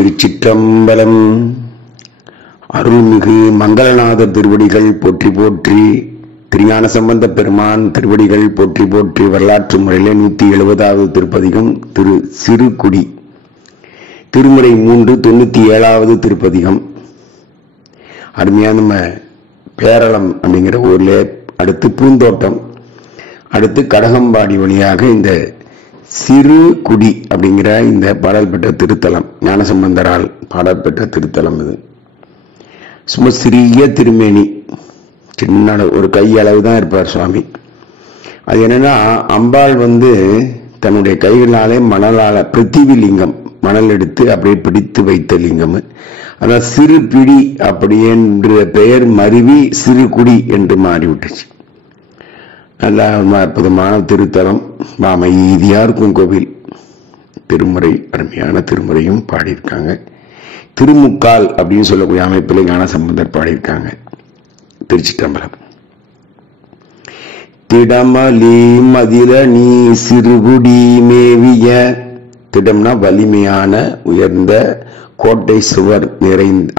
திருச்சிற்றம்பலம். அருள்மிகு மங்களநாதர் திருவடிகள் போற்றி போற்றி, திருஞான சம்பந்த பெருமான் திருவடிகள் போற்றி போற்றி. வரலாற்று முறையிலே 170வது திருப்பதிகம் திரு சிறுகுடி, திருமுறை 3 97வது திருப்பதிகம். அருமையா நம்ம பேரளம் அப்படிங்கிற ஊர்ல, அடுத்து பூந்தோட்டம், அடுத்து கடகம்பாடி வழியாக இந்த சிறுகுடி அப்படிங்கிற இந்த பாடல் பெற்ற திருத்தலம், ஞானசம்பந்தரால் பாடல் பெற்ற திருத்தலம். இது சும்மா சிறிய திருமேனி, சின்ன ஒரு கையளவு தான் இருப்பார் சுவாமி. அது என்னன்னா, அம்பாள் தன்னுடைய கைகளாலே மணலால பிருத்திவி லிங்கம், மணல் எடுத்து அப்படியே பிடித்து வைத்த லிங்கம். அதான் சிறு பிடி அப்படி என்ற பெயர் மருவி சிறுகுடி என்று மாறிவிட்டுச்சு. நல்ல அற்புதமான திருத்தலம், அமைதியா இருக்கும் கோவில். திருமுறை, அருமையான திருமுறையும் பாடியிருக்காங்க. திருமுக்கால் அப்படின்னு சொல்லக்கூடிய அமைப்பில் ஞானசம்பந்தர் பாடியிருக்காங்க. திருச்சிற்றம்பலம். திடமலி மதில நீ சிறுகுடி மேவிய, திடம்னா வலிமையான உயர்ந்த கோட்டை சுவர்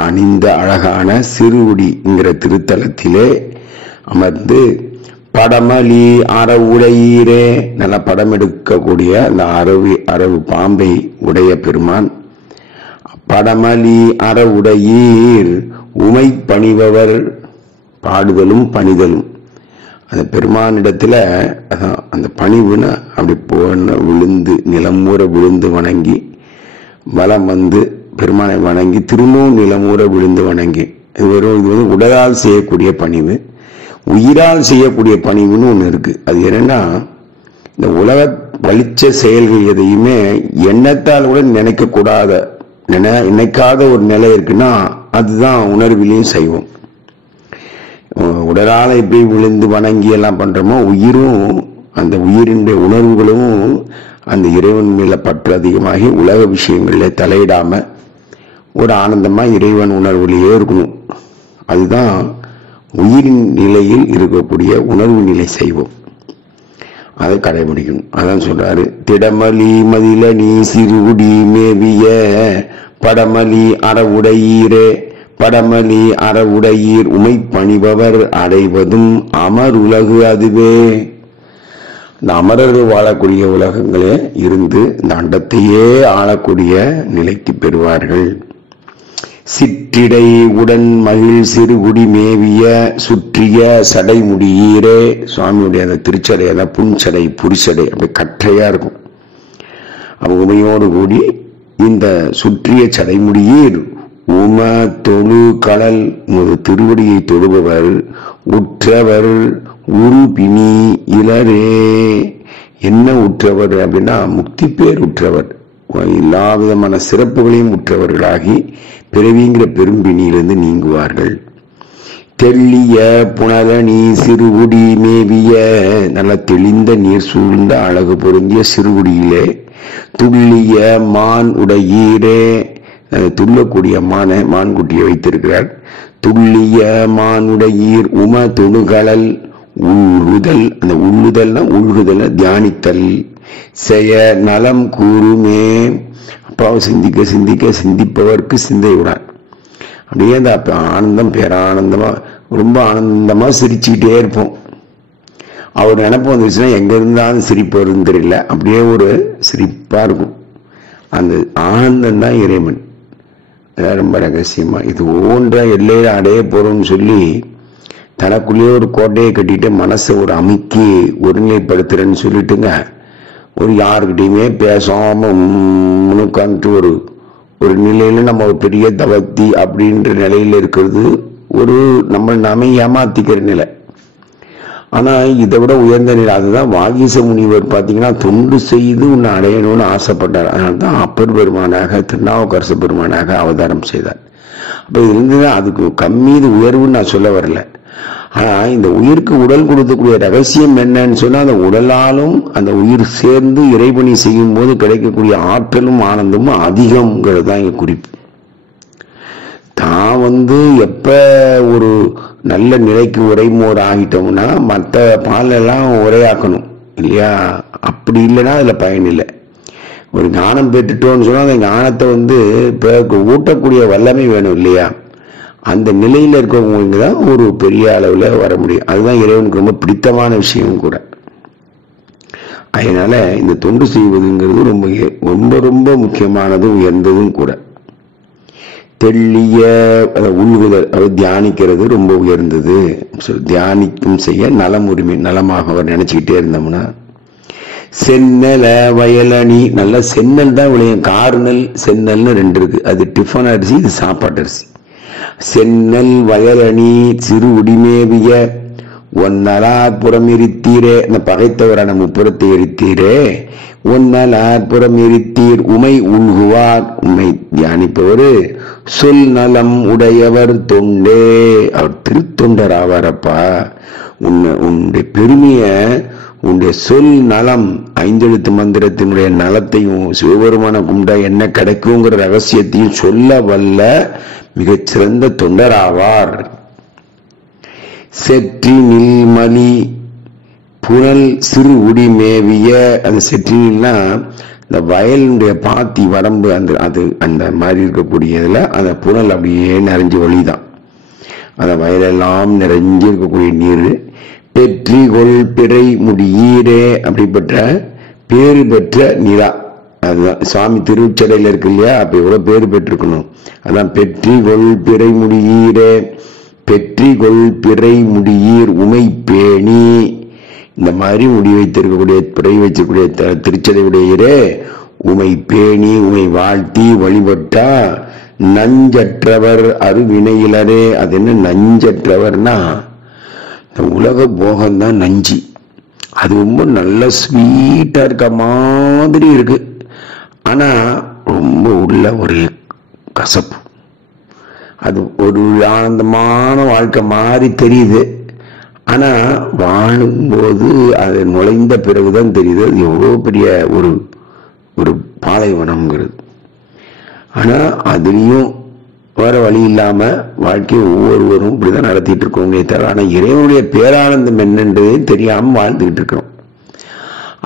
அணிந்த அழகான சிறுகுடிங்கிற திருத்தலத்திலே அமர்ந்து படமலி அறவுடையீரே, நல்ல படம் எடுக்கக்கூடிய அந்த அரவு பாம்பை உடைய பெருமான். படமலி அறவுடையீர் உமை பணிபவர், பாடுதலும் பணிதலும். அந்த பெருமானிடத்துல அந்த பணிவுன்னு அப்படி போன விழுந்து நிலமூற விழுந்து வணங்கி, வலம் பெருமானை வணங்கி திரும்பவும் நிலமூற விழுந்து வணங்கி. இது உடலால் செய்யக்கூடிய பணிவு. உயிரால் செய்யக்கூடிய பணிவுன்னு ஒண்ணு இருக்கு. அது என்னன்னா, இந்த உலக வலிச்ச செயல்கள் எதையுமே எண்ணத்தால் கூட நினைக்க கூடாத, நினைக்காத ஒரு நிலை இருக்குன்னா அதுதான் உணர்விலையும் செய்வோம். உடலால எப்படி விழுந்து வணங்கி எல்லாம் பண்றோமோ, உயிரும் அந்த உயிரினுடைய உணர்வுகளும் அந்த இறைவன் மேல பற்று அதிகமாகி உலக விஷயங்கள்ல தலையிடாம ஒரு ஆனந்தமா இறைவன் உணர்வுலேயே இருக்கணும். அதுதான் உயிரின் நிலையில் இருக்கக்கூடிய உணர்வு நிலை செய்வோம். அதை கடைபிடிக்கணும். அதான் சொல்றாரு, திடமலி மதில நீ சிறுகுடி மேவிய படமலி அறவுடையீரே, படமலி அறவுடையீர் உமை பணிபவர் அடைவதும் அமர் உலகு அதுவே. இந்த அமரர்கள் வாழக்கூடிய உலகங்களே இருந்து இந்த அண்டத்தையே ஆளக்கூடிய நிலைக்கு பெறுவார்கள். சிற்றிடை உடன் மகிழ் சிறுகுடி மேவிய சுற்றிய சடைமுடியீரே. சுவாமியுடைய அந்த திருச்சடை, அதான் புன்சடை புரிசடை, அப்படி கற்றையா இருக்கும். அப்ப உமையோடு கூடி இந்த சுற்றிய சடைமுடியீர் உம தொழு கடல், ஒரு திருவடியை தொழுபவர் உற்றவர் உரு பிணி இளரே. என்ன உற்றவர் அப்படின்னா, முக்தி பேர் உற்றவர், எல்லா விதமான சிறப்புகளையும் உற்றவர்களாகி பிறவிங்கிற பெரும்பிணியிலிருந்து நீங்குவார்கள். தெள்ளிய புனரணி சிறுகுடி மேவிய, நல்ல தெளிந்த நீர் சூழ்ந்த அழகு பொருந்திய சிறுகுடியிலே துள்ளிய மான் உடையீரே, துள்ளக்கூடிய மான்குட்டியை வைத்திருக்கிறார். துள்ளிய மானுடையீர் உம தொழுகழல் உள்ளுதல், அந்த உள்ளுதல்னா உள்குதல் தியானித்தல். செய்ய நலம் கூறுமே, அப்பாவை சிந்திக்க சிந்திக்க சிந்திப்பவர்க்கு சிந்தையுடன் அப்படியே அந்த ஆனந்தம், பேரானந்தமா, ரொம்ப ஆனந்தமா சிரிச்சுக்கிட்டே இருப்போம். அவர் நினைப்பு வந்துருச்சுன்னா எங்க இருந்தாலும் சிரிப்பு வருன்னு தெரியல, அப்படியே ஒரு சிரிப்பா இருக்கும். அந்த ஆனந்தம் தான் இறைவன். ரொம்ப ரகசியமா இது ஒவ்வொன்ற எல்லையில அடைய போறோம்னு சொல்லி தனக்குள்ளேயே ஒரு கோட்டையை கட்டிட்டு மனசை ஒரு அமைக்கி ஒருநிலைப்படுத்துறேன்னு சொல்லிட்டுங்க, ஒரு யாருக்கிட்டையுமே பேசாம உட்காந்துட்டு ஒரு நிலையில நம்ம ஒரு பெரிய தவத்தி அப்படின்ற நிலையில இருக்கிறது ஒரு நாமே ஏமாத்திக்கிற நிலை. ஆனா இதை விட உயர்ந்த நிலை, அதுதான் வாகீச முனிவர் பாத்தீங்கன்னா தொண்டு செய்து உன்னை அடையணும்னு ஆசைப்பட்டார். அதனால்தான் அப்பர் பெருமானாக, திருநாவுக்கரசு பெருமானாக அவதாரம் செய்தார். அப்ப இருந்துதான் அதுக்கு கம்மீது உயர்வுன்னு நான் சொல்ல வரல. ஆனா இந்த உயிருக்கு உடல் கொடுக்கக்கூடிய ரகசியம் என்னன்னு சொன்னா, அந்த உடலாலும் அந்த உயிர் சேர்ந்து இறைபணி செய்யும் போது கிடைக்கக்கூடிய ஆற்றலும் ஆனந்தமும் அதிகம்ங்கிறது தான் இங்க குறிப்பு. தான் எப்ப ஒரு நல்ல நிலைக்கு உரைமோர் ஆகிட்டோம்னா மற்ற பால் எல்லாம் உரையாக்கணும் இல்லையா? அப்படி இல்லைன்னா அதுல பயன் இல்லை. ஒரு ஞானம் பெற்றுட்டோம்னு சொன்னா அந்த ஞானத்தை ஊட்டக்கூடிய வல்லமை வேணும் இல்லையா? அந்த நிலையில இருக்கவங்களுக்கு தான் ஒரு பெரிய அளவுல வர முடியும். அதுதான் இறைவனுக்கு ரொம்ப பிடித்தமான விஷயம் கூட. அதனால இந்த தொண்டு செய்வதுங்கிறது ரொம்ப ரொம்ப ரொம்ப முக்கியமானதும் உயர்ந்ததும் கூட. தெள்ளிய உள்குதல், தியானிக்கிறது ரொம்ப உயர்ந்தது. தியானிக்கும் செய்ய நலம் உரிமை, நலமாக அவர் நினைச்சுக்கிட்டே இருந்தோம்னா. சென்னல வயலணி, நல்ல சென்னல் தான் விளையும். கார்நெல் சென்னல்னு 2 இருக்கு. அது டிஃபன் அரிசி, இது சாப்பாட்டு அரிசி. சென்னல் வயலணி சிறு உடிமேவிய ஒன்னலாற்புறம் எரித்தீரே, இந்த பகைத்தவரான முப்புறத்தை எரித்தீரே. ஒன்னலாற்புறம் எரித்தீர் உமை உள்குவார், உண்மை தியானிப்பவர் சொல் நலம் உடையவர் தொண்டே, அவர் திருத்தொண்டர் ஆவாரப்பா. உன்னுடைய பெருமைய, உன்னுடைய சொல் நலம், 5 எழுத்து மந்திரத்தினுடைய நலத்தையும் சிவபெருமான கும்பிட்டா என்ன கிடைக்குங்கிற ரகசியத்தையும் சொல்ல வல்ல மிகச்சிறந்த தொண்டர் ஆவார். செற்றி நில்மலி புனல் சிறு உடி மேவிய, அந்த செற்றினா இந்த வயலுடைய பாத்தி வரம்பு, அந்த மாதிரி இருக்கக்கூடியதுல அந்த புனல் அப்படியே நிறைஞ்சு வழிதான். அந்த வயலெல்லாம் நிறைஞ்சு இருக்கக்கூடிய நீர். பெற்றி கொள் பிறை முடியீரே, அப்படிப்பட்ட பேறு பெற்ற நிலா. அதுதான் சுவாமி திருச்சடையில இருக்கு இல்லையா? அப்ப எவ்வளவு பேரு பெற்றிருக்கணும். அதான் பெற்றி கொள் பிறை முடியீரே. பெற்றி கொள் பிறை முடியீர் உமை பேணி, இந்த மாதிரி முடி வைத்திருக்கக்கூடிய பிறை வச்சிருக்கூடிய திருச்சடையுடையரே, உமை பேணி உமை வாழ்த்தி வழிபட்டா நஞ்சற்றவர் அருவினையிலரே. அது என்ன நஞ்சற்றவர்னா, இந்த உலக போகம்தான் நஞ்சு. அது ரொம்ப நல்ல ஸ்வீட்டா இருக்க மாதிரி இருக்கு, ஆனா ரொம்ப உள்ள ஒரு கசப்பு. அது ஒரு ஆனந்தமான வாழ்க்கை மாதிரி தெரியுது, ஆனா வாழும்போது அது நுழைந்த பிறகுதான் தெரியுது அது எவ்வளவு பெரிய ஒரு பாலைவனம்ங்கிறது. ஆனா அதுலயும் வேற வழி இல்லாம வாழ்க்கையை ஒவ்வொருவரும் இப்படிதான் நடத்திட்டு இருக்கோங்களே தவிர, ஆனா இறைவனுடைய பேரானந்தம் என்னன்றதே தெரியாம வாழ்ந்துகிட்டு இருக்கிறோம்.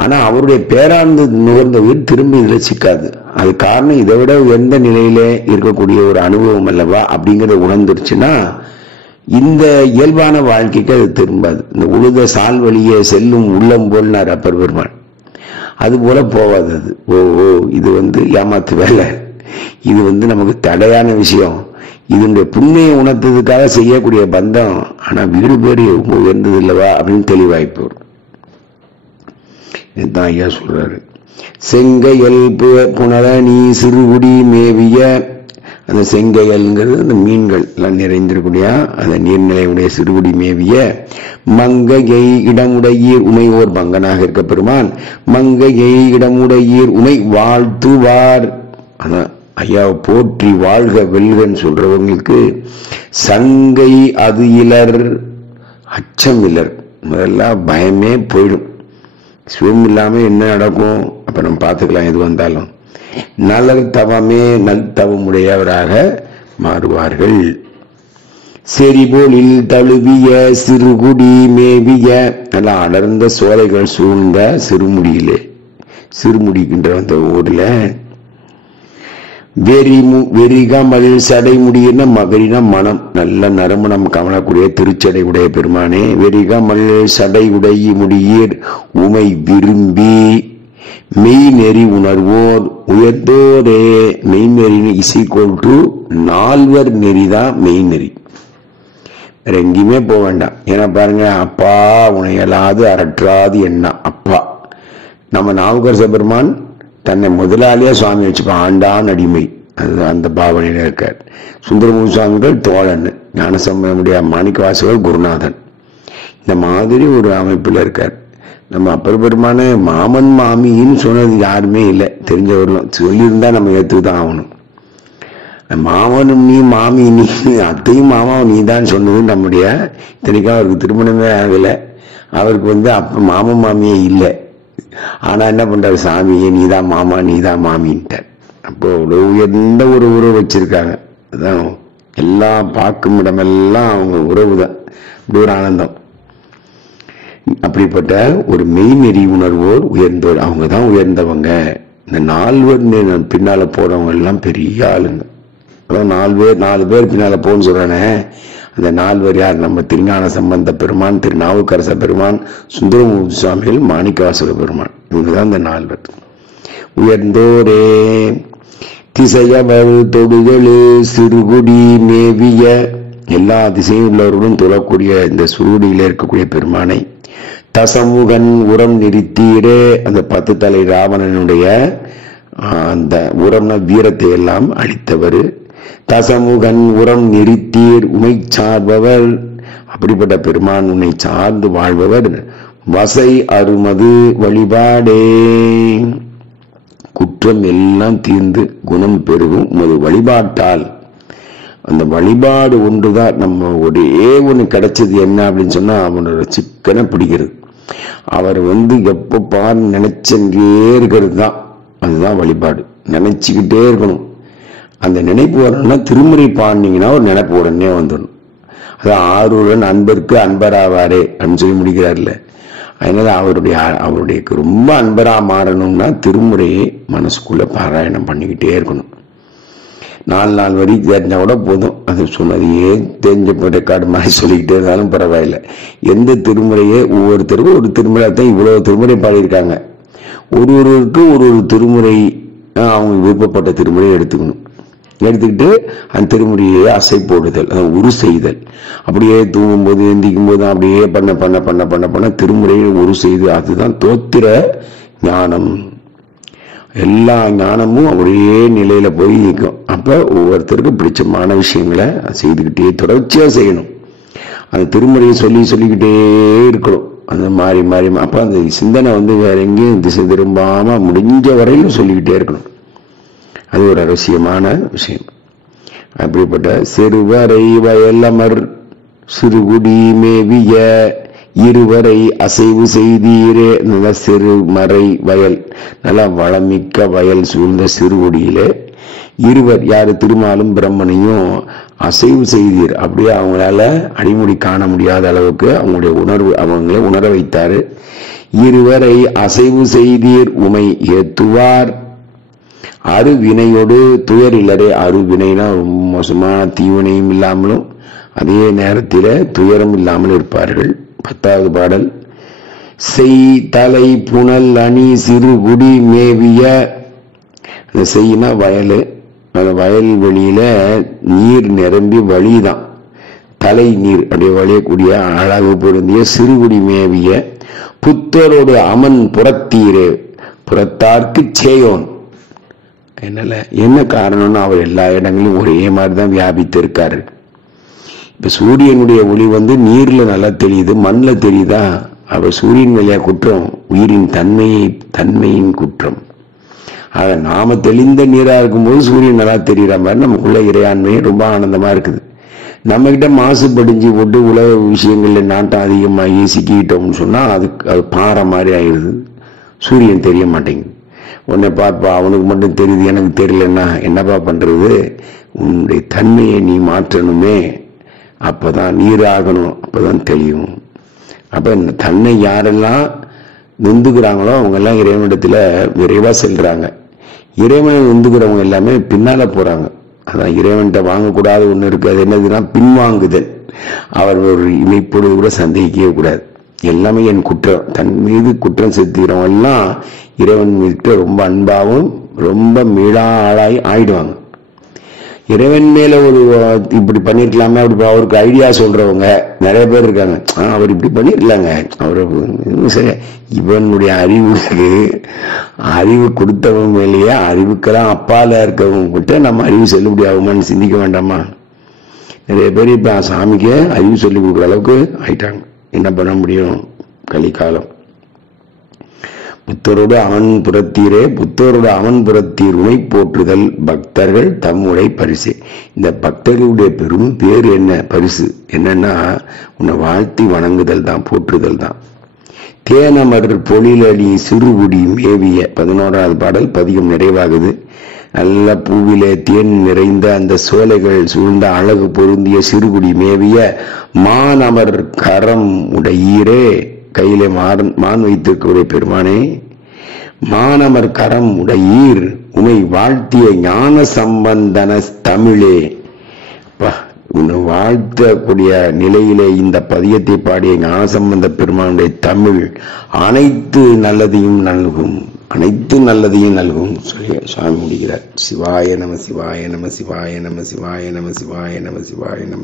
ஆனா அவருடைய பேரானந்த நுகர்ந்த உயிர் திரும்பி இதுல சிக்காது. அது காரணம் இதை விட எந்த நிலையில இருக்கக்கூடிய ஒரு அனுபவம் அல்லவா அப்படிங்கறத உணர்ந்துருச்சுன்னா இந்த இயல்பான வாழ்க்கைக்கு அது திரும்பாது. இந்த உழுத சால் வழியே செல்லும் உள்ளம் போல்னார் அப்பர் பெருமான். அது போல போவாது. அது இது ஏமாத்து வேலை, இது நமக்கு தடையான விஷயம், இதனுடைய புண்ணிய உணர்த்ததுக்காக செய்யக்கூடிய பந்தம். ஆனா வீடு பேரு உயர்ந்தது இல்லவா அப்படின்னு தெளிவாய்ப்பு. இதுதான் ஐயா சொல்றாரு. செங்கையல் புனர நீ சிறுகுடி மேவிய, அந்த செங்கையல்ங்கிறது அந்த மீன்கள் எல்லாம் நிறைந்திருக்கூடிய அந்த நீர்நிலையுடைய சிறுகுடி மேவிய மங்கையை இடமுடையீர் உமை, ஓர் மங்கனாக இருக்க பெருமான் மங்கையை இடமுடையீர் உமை வாழ்த்துவார். அதான் ஐயாவை போற்றி வாழ்க வெல்கன்னு சொல்றவங்களுக்கு சங்கை அது இலர், அச்சம் இலர். முதல்ல பயமே போயிடும். சிவம் இல்லாம என்ன நடக்கும் அப்ப நம்ம பார்த்துக்கலாம். எது வந்தாலும் நலர் தவமே நல் தவமுடையவராக மாறுவார்கள். செறிபோலில் தழுவிய சிறுகுடி மேவிய, நல்ல அடர்ந்த சோலைகள் சூழ்ந்த சிறுமுடியிலே, சிறுமுடிக்கின்ற அந்த ஊர்ல வெறிகமல் சடை முடியின வெறினா மனம், நல்ல நறுமணம் கமலக்கூடிய திருச்சடை உடைய பெருமானே. வெறிகமல் சடை உடைய முடியீர் உமை விரும்பி மெய் நெறி உணர்வோர் உயர்ந்தோரே. மெய்நெறின்னு இசைக்கோல் டு 4 நெறிதான் மெய்நெறி. வேற எங்கேயுமே போக வேண்டாம். ஏன்னா பாருங்க, அப்பா உனையலாது அரற்றாது என்ன அப்பா. நம்ம நாவுக்கரச பெருமான் தன்னை முதலாளியா சுவாமி வச்சுப்பான், ஆண்டான் அடிமை, அது அந்த பாவனையில இருக்கார். சுந்தரமூர்த்தி சுவாமிகள் தோழன், ஞானசம்பந்தமுடைய மாணிக்கவாசகர் குருநாதன், இந்த மாதிரி ஒரு அமைப்புல இருக்கார். நம்ம அப்பர் பெருமான மாமன் மாமின்னு சொன்னது யாருமே இல்லை, தெரிஞ்சவர்களும் சொல்லியிருந்தா நம்ம ஏற்றுதான் ஆகணும். மாமனும் நீ மாமி நீ, அத்தையும் மாமாவும் நீ தான் சொன்னது நம்முடைய. இத்தனைக்கும் அவருக்கு திருமணமே ஆகலை, அவருக்கு அப்ப மாமன் மாமியே இல்லை. ஆனா என்ன பண்றாரு, சாமியே நீதான் மாமா நீதான் மாமின்ட்டார். அப்போ எந்த ஒரு உறவு வச்சிருக்காங்க, அதான் எல்லாம் பார்க்கும் இடமெல்லாம் அவங்க உறவு தான். இப்படி ஒரு ஆனந்தம். அப்படிப்பட்ட ஒரு மெய்நெறி உணர்வோர் உயர்ந்தோர், அவங்க தான் உயர்ந்தவங்க. இந்த 4 பின்னால போறவங்க எல்லாம் பெரிய ஆளுங்க. அதான் 4 பேர் பின்னால போன்னு சொல்றானே, அந்த 4 பேர் யார்? நம்ம திருஞான சம்பந்த பெருமான், திருநாவுக்கரச பெருமான், சுந்தரமூர்த்தி சுவாமிகள், மாணிக்கவாசக பெருமான். இவங்கதான் இந்த 4 பேர். உயர்ந்தோரே திசையவள் தொடுகளு சிறுகுடி மேவிய, எல்லா திசையும் உள்ளவர்களும் தொழக்கூடிய இந்த சுருடியில இருக்கக்கூடிய பெருமானை, தசமுகன் உரம் நிறுத்தீரே, அந்த 10 தலை ராவணனுடைய அந்த உரம்னா வீரத்தை எல்லாம் அளித்தவர். தசமுகன் உரம் நிறுத்தீர் உமை சார்பவர், அப்படிப்பட்ட பெருமான் உன்னை சார்ந்து வாழ்பவர். வசை அருமது வழிபாடே, குற்றம் எல்லாம் தீர்ந்து குணம் பெருகும் உமது வழிபாட்டால். அந்த வழிபாடு ஒன்றுதான் நம்ம ஒரே ஒன்று கிடைச்சது. என்ன அப்படின்னு சொன்னா, அவனோட சிக்கனை பிடிக்கிறது. அவர் எப்ப பாரு நினைச்சே இருக்கிறது தான், அதுதான் வழிபாடு. நினைச்சுக்கிட்டே இருக்கணும். அந்த நினைப்பு வரணும்னா திருமுறை பாடினீங்கன்னா ஒரு நினைப்பு உடனே வந்துடணும். அதான் ஆரூரன் அன்பருக்கு அன்பராவாரே அப்படின்னு சொல்லி முடிக்கிறார்ல. அதனால அவருடைய ரொம்ப அன்பரா மாறணும்னா திருமுறையை மனசுக்குள்ள பாராயணம் பண்ணிக்கிட்டே இருக்கணும். 4 வரி தெரிஞ்சா கூட போதும். அது சொன்னதையே தெரிஞ்ச ரெக்கார்டு மாதிரி சொல்லிக்கிட்டே இருந்தாலும் பரவாயில்லை. எந்த திருமுறையே ஒவ்வொருத்தருக்கும் ஒரு திருமுறை தான் இவ்வளவு திருமுறை பாடியிருக்காங்க. ஒருவருக்கு ஒரு திருமுறை அவங்க விருப்பப்பட்ட திருமுறையை எடுத்துக்கணும். எடுத்துக்கிட்டு அந்த திருமுறையை அசை போடுதல், உரு செய்தல். அப்படியே தூங்கும் போது எந்திக்கும் போது அப்படியே பண்ண பண்ண பண்ண பண்ண பண்ண திருமுறையை உரு செய்து, அதுதான் தோத்திர ஞானம். எல்லா ஞானமும் அப்படியே நிலையில போய் நிற்கும். அப்ப ஒவ்வொருத்தருக்கும் பிடிச்சமான விஷயங்களை செய்துக்கிட்டே தொடர்ச்சியா செய்யணும். அந்த திருமுறையை சொல்லிக்கிட்டே இருக்கணும். அந்த மாறி மாறி அப்ப அந்த சிந்தனை வேற எங்கேயும் திசை திரும்பாம முடிஞ்ச வரையிலும் சொல்லிக்கிட்டே இருக்கணும். அது ஒரு அவசியமான விஷயம். அப்படிப்பட்ட சிறுவரை வயலமர் சிறுகுடி மேவிய இருவரை அசைவு செய்தீரே, நல்ல சிறுமறை வயல், நல்லா வளமிக்க வயல் சூழ்ந்த சிறுகுடியிலே இருவர், யாரு? திருமாலும் பிரம்மனையும் அசைவு செய்தீர். அப்படியே அவங்களால அடிமுடி காண முடியாத அளவுக்கு அவங்களே உணர வைத்தாரு. இருவரை அசைவு செய்தீர் உமை ஏத்துவார். அருவினையோடு துயர் இல்லரே. அருவினைனா ரொம்ப மோசமான தீவினையும் இல்லாமலும் அதே நேரத்தில் துயரம் இல்லாமல் இருப்பார்கள். 10வது பாடல். செய் தலை புனல் அணி சிறுகுடி மேவிய, அந்த செய்யினா வயல், அந்த வயல் வெளியில நீர் நிரம்பி வழிதான், தலை நீர் அப்படியே வழியக்கூடிய அழகு பொருந்திய சிறுகுடி மேவிய புத்தரோடு அமன் புறத்தீரே, புறத்தார்க்கு சேயோன். என்ன காரணம்னா அவர் எல்லா இடங்களிலும் ஒரே மாதிரிதான் வியாபித்து இருக்காரு. இப்ப சூரியனுடைய ஒளி நீர்ல நல்லா தெரியுது, மண்ணில் தெரியுதா? அவர் சூரியன் மேலே குற்றம், உயிரின் தன்மையின் குற்றம். ஆக நாம தெளிந்த நீரா இருக்கும்போது சூரியன் நல்லா தெரிகிற மாதிரி நமக்குள்ள இறையாண்மை ரொம்ப ஆனந்தமா இருக்குது. நம்ம கிட்ட மாசு படிஞ்சு போட்டு உலக விஷயங்கள்ல நாட்டம் அதிகமாகி சிக்கிட்டோம்னு சொன்னா அது பாறை மாதிரி ஆயிடுது. சூரியன் தெரிய மாட்டேங்குது. உன்னை பார்ப்பா, அவனுக்கு மட்டும் தெரியுது, எனக்கு தெரியலன்னா என்னப்பா பண்றது? உன்னுடைய தன்மையை நீ மாற்றணுமே, அப்பதான் நீராகணும், அப்பதான் தெளியும். அப்ப இந்த தன்னை யாரெல்லாம் நொந்துக்கிறாங்களோ அவங்க எல்லாம் இறைவனிடத்துல விரைவா செல்றாங்க. இறைவனை நொந்துக்கிறவங்க எல்லாமே பின்னால போறாங்க. அதான் இறைவன்கிட்ட வாங்கக்கூடாது ஒண்ணு இருக்கு. அது என்னதுன்னா பின்வாங்குதல். அவர் ஒரு இமைப்பொழுது கூட சந்தேகிக்கவே கூடாது. எல்லாமே என் குற்றம், தன் மீது குற்றம் செலுத்துகிறவங்க எல்லாம் இறைவன் மீது ரொம்ப அன்பாகவும் ரொம்ப மீளா ஆளாய் ஆயிடுவாங்க. இறைவன் மேல ஒரு இப்படி பண்ணிருக்கலாமே, அப்படி அவருக்கு ஐடியா சொல்றவங்க நிறைய பேர் இருக்காங்க. அவர் இப்படி பண்ணிருக்கலாங்க, அவரு சரி, இவனுடைய அறிவு கொடுத்தவங்க மேலேயே அறிவுக்கெல்லாம் அப்பால இருக்கவங்க கிட்ட நம்ம அறிவு செல்லுபடி ஆகுமான்னு சிந்திக்க வேண்டாமா? நிறைய பேர் இப்ப சாமிக்கு அறிவு சொல்லி கொடுக்குற அளவுக்கு ஆயிட்டாங்க. என்ன பண்ண முடியும்? கலிகாலம். புத்தரோடு அவன் புறத்தீரே, புத்தரோடு அவன் புறத்தீர் உனை போற்றுதல் பக்தர்கள் தம்முடைய பரிசு. இந்த பக்தர்களுடைய பெரும் பேர் என்ன? பரிசு என்னன்னா உன்னை வாழ்த்தி வணங்குதல் தான், போற்றுதல் தான். தேனமர் பொழிலடி சிறுகுடி மேவிய 11வது பாடல் பதிகம் நிறைவாகுது. நல்ல பூவிலே தேன் நிறைந்த அந்த சோலைகள் சூழ்ந்த அழகு பொருந்திய சிறுகுடி மேவிய மானமர் கரம் உடையீரே, கையிலே மான் வைத்திருக்கக்கூடிய பெருமானே, மானமர் கரம் உடையீர் உமை வாழ்த்திய ஞான சம்பந்தன தமிழே. உன்னை வாழ்த்தக்கூடிய நிலையிலே இந்த பதியத்தை பாடிய ஞானசம்பந்த பெருமானுடைய தமிழ் அனைத்து நல்லதையும் நல்கும், அனைத்து நல்லதையும் நல்கும் சொல்லி சுவாமி முடிகிறார். சிவாய நம சிவாய நம சிவாய நம சிவாய நம சிவாய நம சிவாய நம.